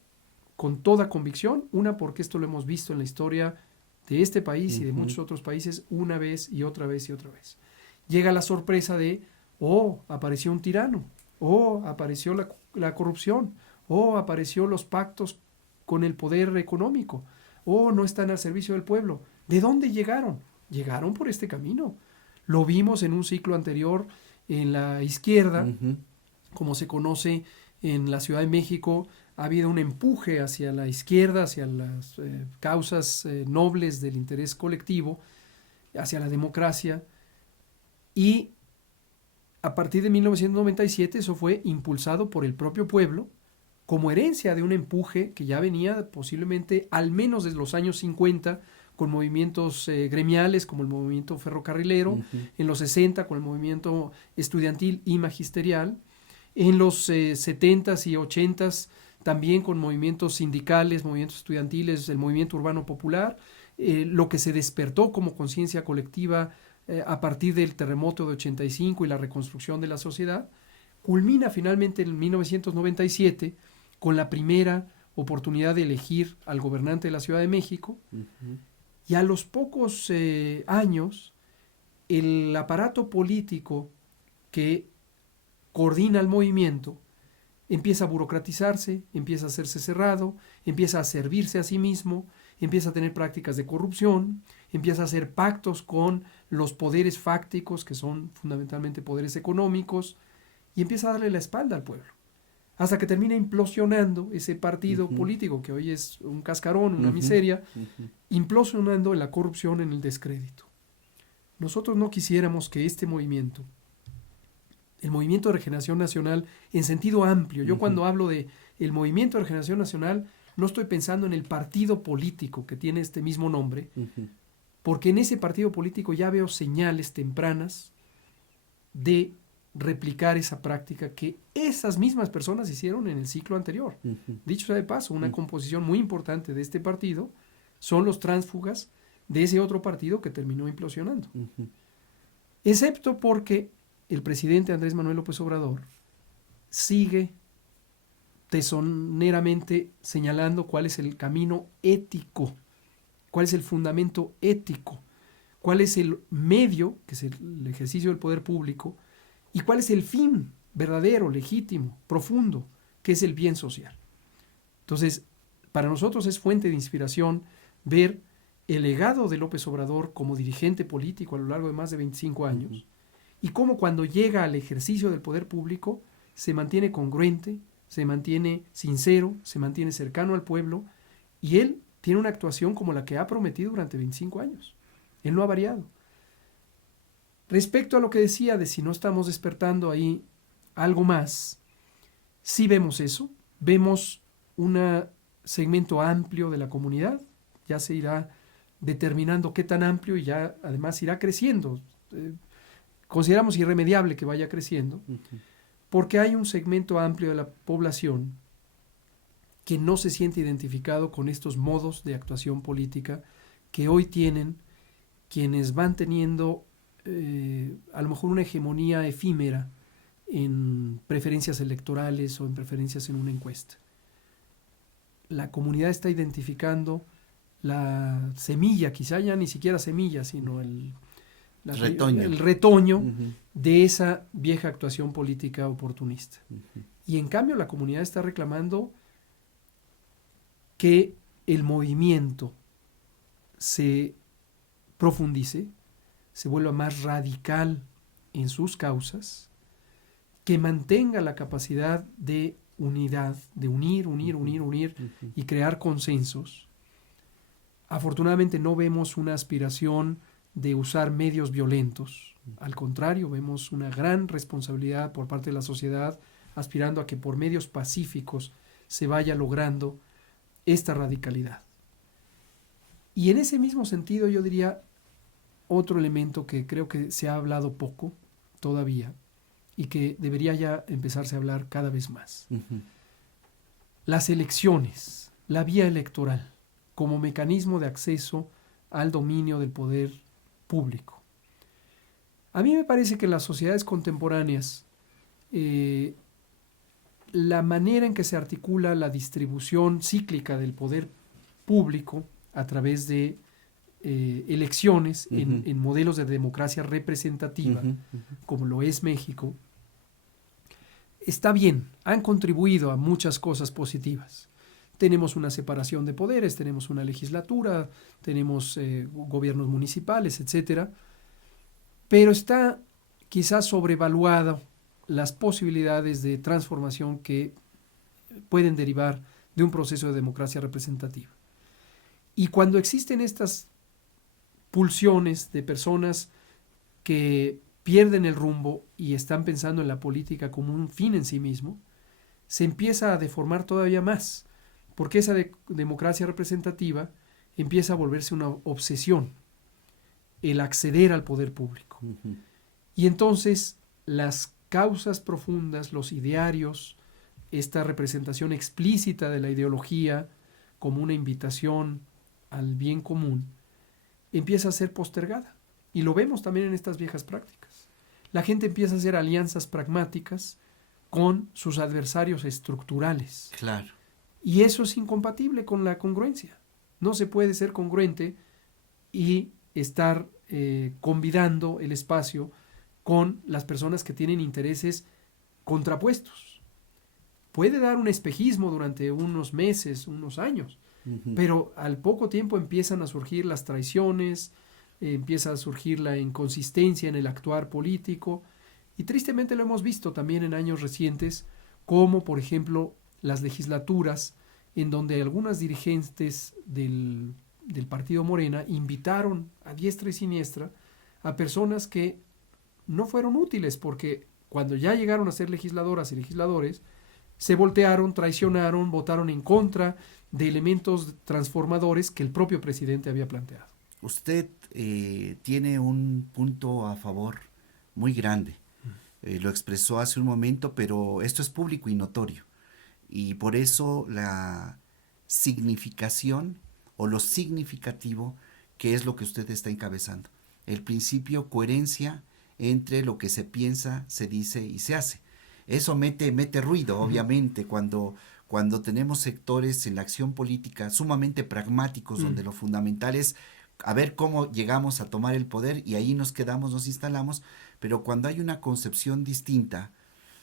con toda convicción? Una, porque esto lo hemos visto en la historia de este país y de muchos otros países una vez y otra vez y otra vez. Llega la sorpresa de, apareció un tirano, apareció la corrupción, apareció los pactos con el poder económico, no están al servicio del pueblo. ¿De dónde llegaron? Llegaron por este camino. Lo vimos en un ciclo anterior en la izquierda, como se conoce en la Ciudad de México. Ha habido un empuje hacia la izquierda, hacia las causas nobles del interés colectivo, hacia la democracia, y a partir de 1997 eso fue impulsado por el propio pueblo como herencia de un empuje que ya venía posiblemente al menos desde los años 50 con movimientos gremiales como el movimiento ferrocarrilero, en los 60 con el movimiento estudiantil y magisterial, en los 70s y 80s también con movimientos sindicales, movimientos estudiantiles, el movimiento urbano popular, lo que se despertó como conciencia colectiva a partir del terremoto de 85 y la reconstrucción de la sociedad, culmina finalmente en 1997 con la primera oportunidad de elegir al gobernante de la Ciudad de México, y a los pocos años el aparato político que coordina el movimiento empieza a burocratizarse, empieza a hacerse cerrado, empieza a servirse a sí mismo, empieza a tener prácticas de corrupción, empieza a hacer pactos con los poderes fácticos, que son fundamentalmente poderes económicos, y empieza a darle la espalda al pueblo, hasta que termina implosionando ese partido político, que hoy es un cascarón, una miseria, implosionando en la corrupción, en el descrédito. Nosotros no quisiéramos que este movimiento, el Movimiento de Regeneración Nacional en sentido amplio, yo cuando hablo de el Movimiento de Regeneración Nacional no estoy pensando en el partido político que tiene este mismo nombre, porque en ese partido político ya veo señales tempranas de replicar esa práctica que esas mismas personas hicieron en el ciclo anterior. Dicho sea de paso, una composición muy importante de este partido son los tránsfugas de ese otro partido que terminó implosionando. Excepto porque el presidente Andrés Manuel López Obrador sigue tesoneramente señalando cuál es el camino ético, cuál es el fundamento ético, cuál es el medio, que es el ejercicio del poder público, y cuál es el fin verdadero, legítimo, profundo, que es el bien social. Entonces, para nosotros es fuente de inspiración ver el legado de López Obrador como dirigente político a lo largo de más de 25 años y cómo cuando llega al ejercicio del poder público se mantiene congruente, se mantiene sincero, se mantiene cercano al pueblo y él tiene una actuación como la que ha prometido durante 25 años. Él no ha variado. Respecto a lo que decía de si no estamos despertando ahí algo más, sí vemos eso, vemos un segmento amplio de la comunidad, ya se irá determinando qué tan amplio y ya además irá creciendo. Consideramos irremediable que vaya creciendo, porque hay un segmento amplio de la población que no se siente identificado con estos modos de actuación política que hoy tienen quienes van teniendo a lo mejor una hegemonía efímera en preferencias electorales o en preferencias en una encuesta. La comunidad está identificando la semilla, quizá ya ni siquiera semilla, sino el retoño de esa vieja actuación política oportunista. Y en cambio la comunidad está reclamando que el movimiento se profundice, se vuelva más radical en sus causas, que mantenga la capacidad de unidad, de unir y crear consensos. Afortunadamente no vemos una aspiración de usar medios violentos, al contrario, vemos una gran responsabilidad por parte de la sociedad aspirando a que por medios pacíficos se vaya logrando esta radicalidad. Y en ese mismo sentido yo diría otro elemento que creo que se ha hablado poco todavía y que debería ya empezarse a hablar cada vez más. Las elecciones, la vía electoral como mecanismo de acceso al dominio del poder público. A mí me parece que en las sociedades contemporáneas la manera en que se articula la distribución cíclica del poder público a través de elecciones en modelos de democracia representativa, como lo es México, está bien, han contribuido a muchas cosas positivas. Tenemos una separación de poderes, tenemos una legislatura, tenemos gobiernos municipales, etcétera, pero está quizás sobrevaluado las posibilidades de transformación que pueden derivar de un proceso de democracia representativa. Y cuando existen estas pulsiones de personas que pierden el rumbo y están pensando en la política como un fin en sí mismo, se empieza a deformar todavía más, porque esa democracia representativa empieza a volverse una obsesión, el acceder al poder público. Y entonces las causas profundas, los idearios, esta representación explícita de la ideología como una invitación al bien común, empieza a ser postergada. Y lo vemos también en estas viejas prácticas. La gente empieza a hacer alianzas pragmáticas con sus adversarios estructurales. Claro. Y eso es incompatible con la congruencia. No se puede ser congruente y estar convidando el espacio con las personas que tienen intereses contrapuestos. Puede dar un espejismo durante unos meses, unos años, pero al poco tiempo empiezan a surgir las traiciones, empieza a surgir la inconsistencia en el actuar político, y tristemente lo hemos visto también en años recientes, como por ejemplo las legislaturas, en donde algunas dirigentes del partido Morena invitaron a diestra y siniestra a personas que no fueron útiles, porque cuando ya llegaron a ser legisladoras y legisladores, se voltearon, traicionaron, votaron en contra de elementos transformadores que el propio presidente había planteado. Usted tiene un punto a favor muy grande. Lo expresó hace un momento, pero esto es público y notorio. Y por eso la significación o lo significativo que es lo que usted está encabezando. El principio coherencia entre lo que se piensa, se dice y se hace. Eso mete ruido, obviamente, cuando tenemos sectores en la acción política sumamente pragmáticos, donde lo fundamental es a ver cómo llegamos a tomar el poder y ahí nos quedamos, nos instalamos, pero cuando hay una concepción distinta,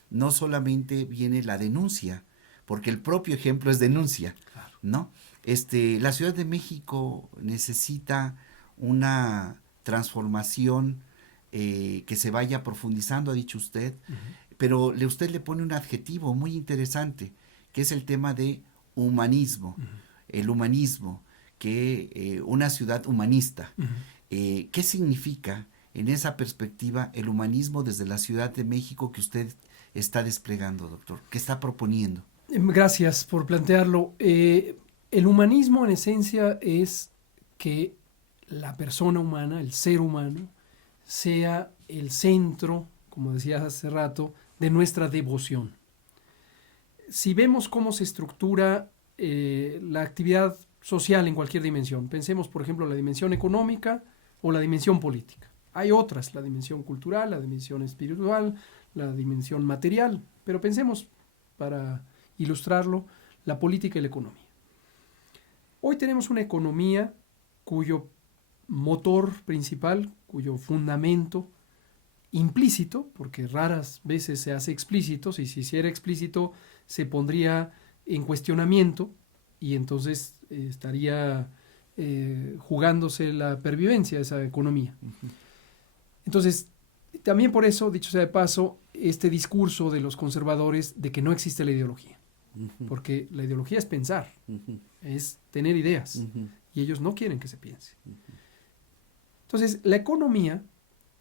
no solamente viene la denuncia, porque el propio ejemplo es denuncia. Claro. ¿no? La Ciudad de México necesita una transformación que se vaya profundizando, ha dicho usted, pero usted le pone un adjetivo muy interesante, que es el tema de humanismo, el humanismo, que una ciudad humanista. ¿Qué significa en esa perspectiva el humanismo desde la Ciudad de México que usted está desplegando, doctor? ¿Qué está proponiendo? Gracias por plantearlo. El humanismo en esencia es que la persona humana, el ser humano, sea el centro, como decía hace rato, de nuestra devoción. Si vemos cómo se estructura la actividad social en cualquier dimensión, pensemos por ejemplo la dimensión económica o la dimensión política. Hay otras, la dimensión cultural, la dimensión espiritual, la dimensión material, pero pensemos para ilustrarlo, la política y la economía. Hoy tenemos una economía cuyo motor principal, cuyo fundamento implícito, porque raras veces se hace explícito, si se hiciera explícito se pondría en cuestionamiento y entonces estaría jugándose la pervivencia de esa economía. Entonces, también por eso, dicho sea de paso, este discurso de los conservadores de que no existe la ideología. Porque la ideología es pensar, es tener ideas, y ellos no quieren que se piense. Entonces, la economía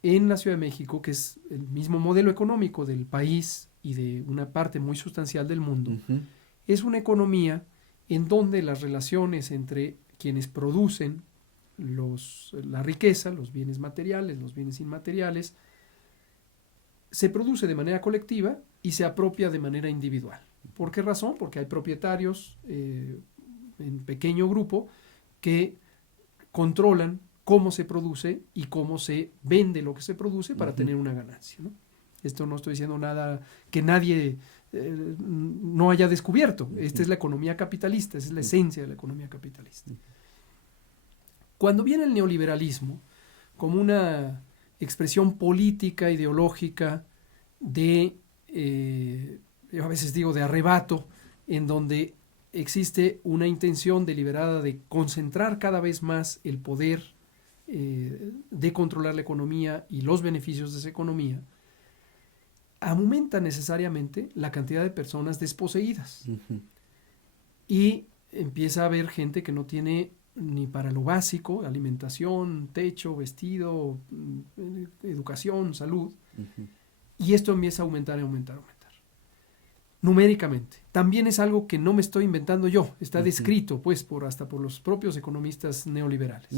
en la Ciudad de México, que es el mismo modelo económico del país y de una parte muy sustancial del mundo, es una economía en donde las relaciones entre quienes producen la riqueza, los bienes materiales, los bienes inmateriales, se produce de manera colectiva y se apropia de manera individual. ¿Por qué razón? Porque hay propietarios en pequeño grupo que controlan cómo se produce y cómo se vende lo que se produce para tener una ganancia, ¿no? Esto no estoy diciendo nada que nadie no haya descubierto. Esta es la economía capitalista, esa es la esencia de la economía capitalista. Cuando viene el neoliberalismo como una expresión política, ideológica de, yo a veces digo de arrebato, en donde existe una intención deliberada de concentrar cada vez más el poder de controlar la economía y los beneficios de esa economía, aumenta necesariamente la cantidad de personas desposeídas. Y empieza a haber gente que no tiene ni para lo básico, alimentación, techo, vestido, educación, salud. Y esto empieza a aumentar, numéricamente. También es algo que no me estoy inventando yo, está descrito pues hasta por los propios economistas neoliberales.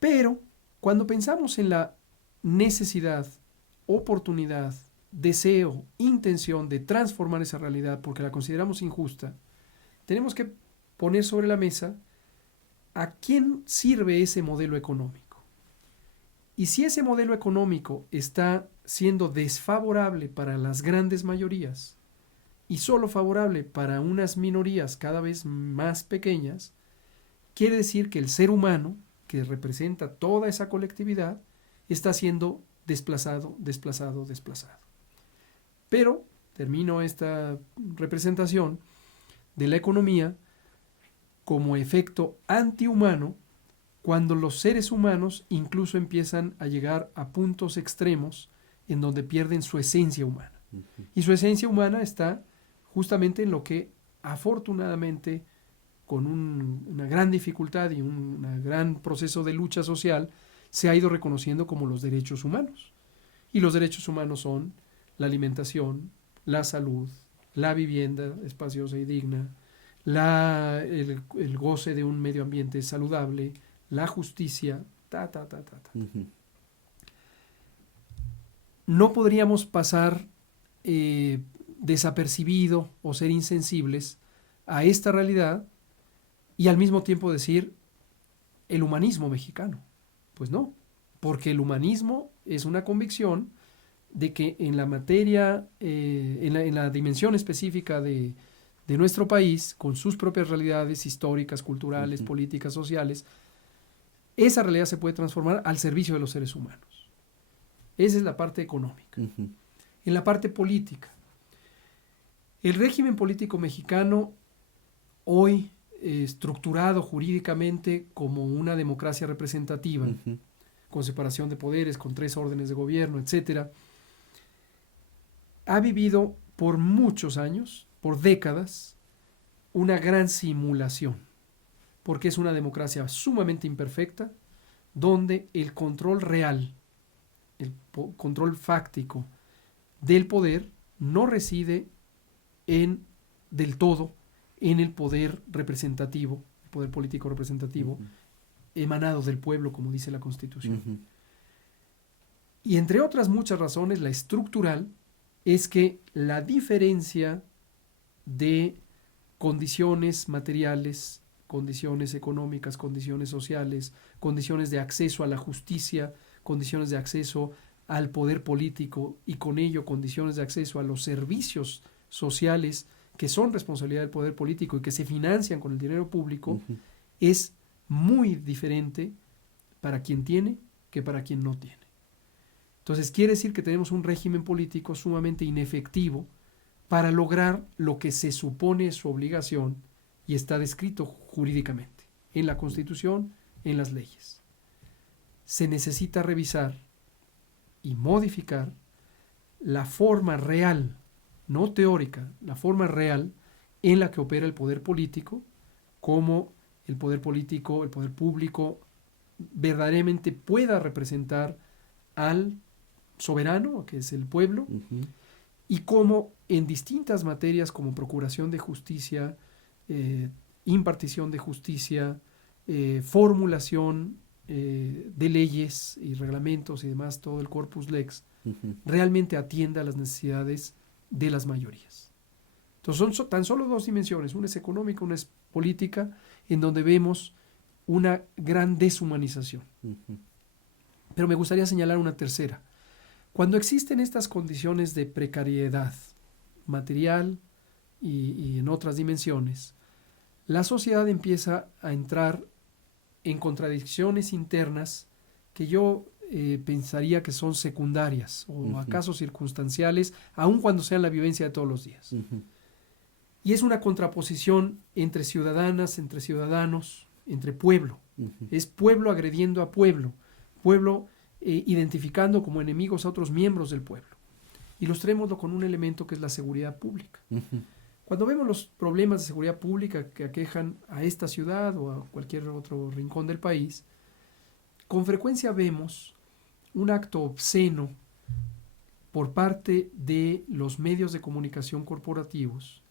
Pero cuando pensamos en la necesidad, oportunidad, deseo, intención de transformar esa realidad porque la consideramos injusta, tenemos que poner sobre la mesa a quién sirve ese modelo económico. Y si ese modelo económico está siendo desfavorable para las grandes mayorías y solo favorable para unas minorías cada vez más pequeñas, quiere decir que el ser humano, que representa toda esa colectividad, está siendo desplazado. Pero, termino esta representación de la economía como efecto antihumano cuando los seres humanos incluso empiezan a llegar a puntos extremos en donde pierden su esencia humana. Y su esencia humana está justamente en lo que afortunadamente con una gran dificultad y un gran proceso de lucha social se ha ido reconociendo como los derechos humanos. Y los derechos humanos son la alimentación, la salud, la vivienda espaciosa y digna, el goce de un medio ambiente saludable, la justicia, No podríamos pasar desapercibido o ser insensibles a esta realidad y al mismo tiempo decir el humanismo mexicano. Pues no, porque el humanismo es una convicción de que en la materia, en la dimensión específica de nuestro país, con sus propias realidades históricas, culturales, políticas, sociales, esa realidad se puede transformar al servicio de los seres humanos. Esa es la parte económica. En la parte política, el régimen político mexicano hoy estructurado jurídicamente como una democracia representativa, con separación de poderes, con 3 órdenes de gobierno, etcétera, ha vivido por muchos años, por décadas, una gran simulación, porque es una democracia sumamente imperfecta, donde el control real, el control fáctico del poder no reside del todo en el poder representativo, el poder político representativo, emanado del pueblo, como dice la Constitución. Y entre otras muchas razones, la estructural es que la diferencia de condiciones materiales, condiciones económicas, condiciones sociales, condiciones de acceso a la justicia, condiciones de acceso al poder político y con ello condiciones de acceso a los servicios sociales que son responsabilidad del poder político y que se financian con el dinero público, es muy diferente para quien tiene que para quien no tiene. Entonces quiere decir que tenemos un régimen político sumamente inefectivo para lograr lo que se supone es su obligación y está descrito jurídicamente en la Constitución, en las leyes. Se necesita revisar y modificar la forma real, no teórica, la forma real en la que opera el poder político, como el poder político, el poder público verdaderamente pueda representar al soberano, que es el pueblo, y cómo en distintas materias como procuración de justicia, impartición de justicia, formulación de leyes y reglamentos y demás, todo el corpus lex, realmente atienda a las necesidades de las mayorías. Entonces son tan solo 2 dimensiones, una es económica, una es política, en donde vemos una gran deshumanización. Pero me gustaría señalar una tercera. Cuando existen estas condiciones de precariedad material y en otras dimensiones, la sociedad empieza a entrar en contradicciones internas que yo pensaría que son secundarias o acaso circunstanciales, aun cuando sean la vivencia de todos los días. Y es una contraposición entre ciudadanas, entre ciudadanos, entre pueblo. Es pueblo agrediendo a pueblo, pueblo identificando como enemigos a otros miembros del pueblo. Ilustrémoslo con un elemento que es la seguridad pública. Cuando vemos los problemas de seguridad pública que aquejan a esta ciudad o a cualquier otro rincón del país, con frecuencia vemos un acto obsceno por parte de los medios de comunicación corporativos,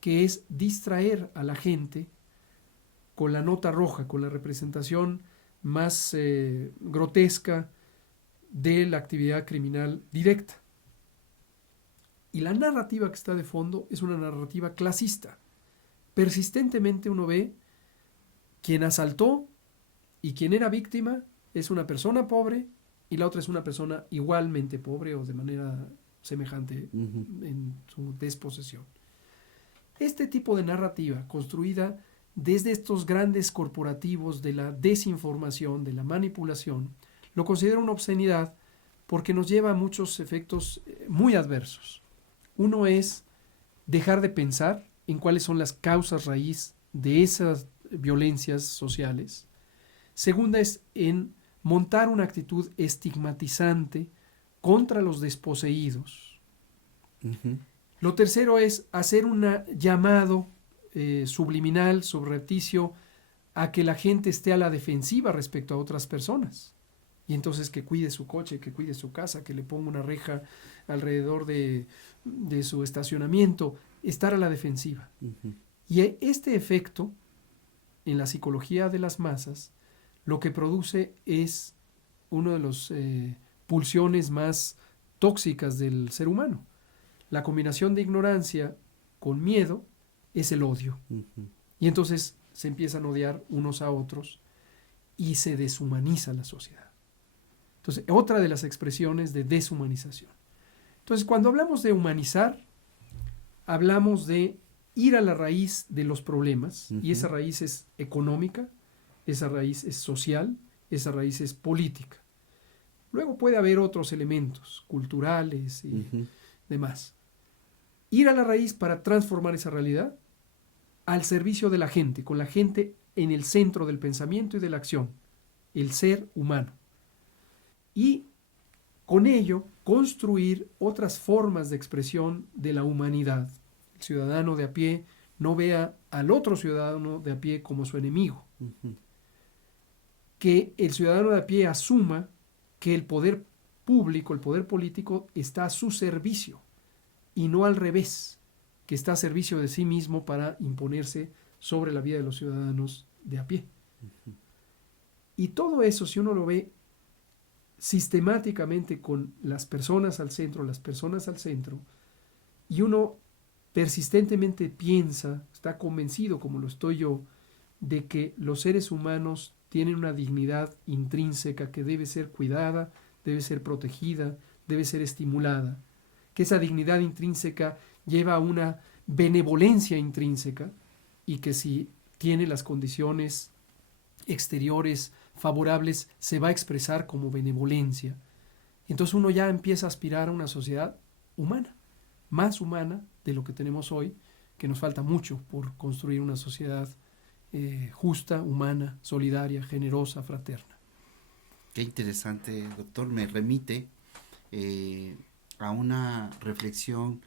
que es distraer a la gente con la nota roja, con la representación más grotesca de la actividad criminal directa. Y la narrativa que está de fondo es una narrativa clasista. Persistentemente uno ve quien asaltó y quien era víctima es una persona pobre y la otra es una persona igualmente pobre o de manera semejante en su desposesión. Este tipo de narrativa construida desde estos grandes corporativos de la desinformación, de la manipulación, lo considero una obscenidad porque nos lleva a muchos efectos muy adversos. Uno es dejar de pensar en cuáles son las causas raíz de esas violencias sociales. Segunda es en montar una actitud estigmatizante contra los desposeídos. Lo tercero es hacer un llamado subliminal, subrepticio, a que la gente esté a la defensiva respecto a otras personas. Y entonces que cuide su coche, que cuide su casa, que le ponga una reja alrededor de su estacionamiento, estar a la defensiva. Y este efecto, en la psicología de las masas, lo que produce es una de las pulsiones más tóxicas del ser humano. La combinación de ignorancia con miedo es el odio. Y entonces se empiezan a odiar unos a otros y se deshumaniza la sociedad. Entonces, otra de las expresiones de deshumanización. Entonces, cuando hablamos de humanizar, hablamos de ir a la raíz de los problemas, y esa raíz es económica, esa raíz es social, esa raíz es política. Luego puede haber otros elementos culturales y demás. Ir a la raíz para transformar esa realidad al servicio de la gente, con la gente en el centro del pensamiento y de la acción, el ser humano. Y con ello construir otras formas de expresión de la humanidad. El ciudadano de a pie no vea al otro ciudadano de a pie como su enemigo. Ujú. Que el ciudadano de a pie asuma que el poder público, el poder político, está a su servicio y no al revés, que está a servicio de sí mismo para imponerse sobre la vida de los ciudadanos de a pie. Y todo eso, si uno lo ve sistemáticamente con las personas al centro, y uno persistentemente piensa, está convencido, como lo estoy yo, de que los seres humanos tienen una dignidad intrínseca que debe ser cuidada, debe ser protegida, debe ser estimulada, que esa dignidad intrínseca lleva a una benevolencia intrínseca y que si tiene las condiciones exteriores favorables se va a expresar como benevolencia. Entonces uno ya empieza a aspirar a una sociedad humana, más humana de lo que tenemos hoy, que nos falta mucho por construir una sociedad justa, humana, solidaria, generosa, fraterna. Qué interesante, doctor. Me remite a una reflexión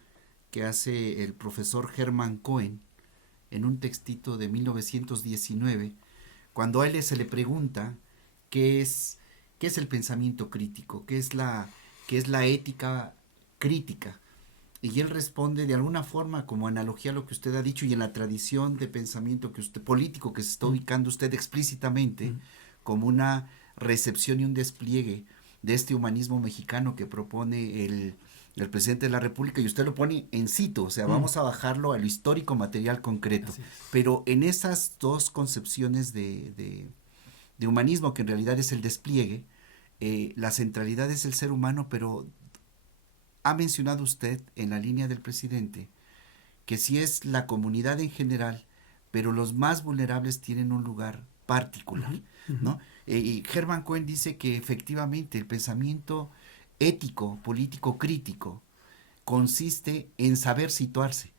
que hace el profesor Hermann Cohen en un textito de 1919, cuando a él se le pregunta qué es el pensamiento crítico, qué es la ética crítica. Y él responde de alguna forma como analogía a lo que usted ha dicho y en la tradición de pensamiento que usted, político que se está ubicando usted explícitamente, como una recepción y un despliegue de este humanismo mexicano que propone el presidente de la República, y usted lo pone en situ, o sea, vamos a bajarlo a lo histórico material concreto. Pero en esas dos concepciones de humanismo, que en realidad es el despliegue, la centralidad es el ser humano, pero ha mencionado usted en la línea del presidente que sí es la comunidad en general, pero los más vulnerables tienen un lugar particular, ¿no? Y Hermann Cohen dice que efectivamente el pensamiento ético, político, crítico, consiste en saber situarse.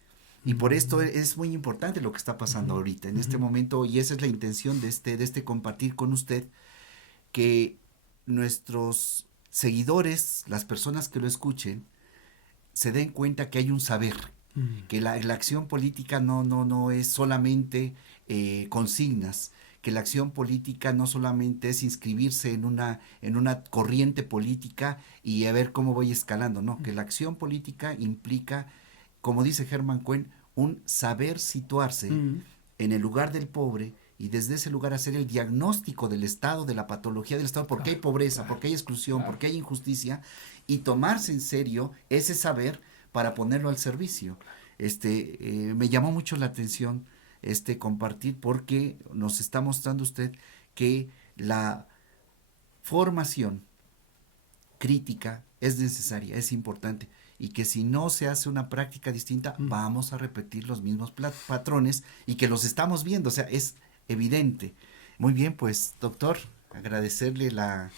Y por esto es muy importante lo que está pasando ahorita, en este momento, y esa es la intención de este compartir con usted, que nuestros seguidores, las personas que lo escuchen, se den cuenta que hay un saber, que la acción política no es solamente consignas, que la acción política no solamente es inscribirse en una corriente política y a ver cómo voy escalando, no, que la acción política implica, como dice Hermann Cohen, un saber situarse en el lugar del pobre y desde ese lugar hacer el diagnóstico del estado, de la patología del estado, porque hay pobreza, porque hay exclusión, porque hay injusticia, y tomarse en serio ese saber para ponerlo al servicio. Me llamó mucho la atención compartir, porque nos está mostrando usted que la formación crítica es necesaria, es importante, y que si no se hace una práctica distinta, vamos a repetir los mismos patrones y que los estamos viendo, o sea, es evidente. Muy bien, pues, doctor, agradecerle la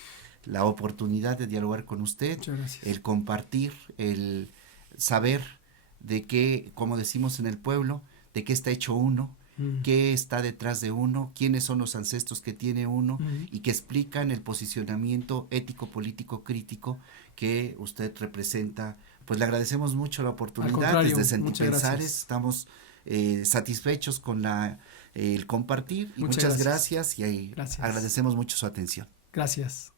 oportunidad de dialogar con usted, el compartir, el saber de qué, como decimos en el pueblo, de qué está hecho uno, qué está detrás de uno, quiénes son los ancestros que tiene uno, y que explican el posicionamiento ético, político, crítico que usted representa. Pues le agradecemos mucho la oportunidad. Desde Sentipensares estamos satisfechos con el compartir, y muchas gracias y agradecemos mucho su atención. Gracias.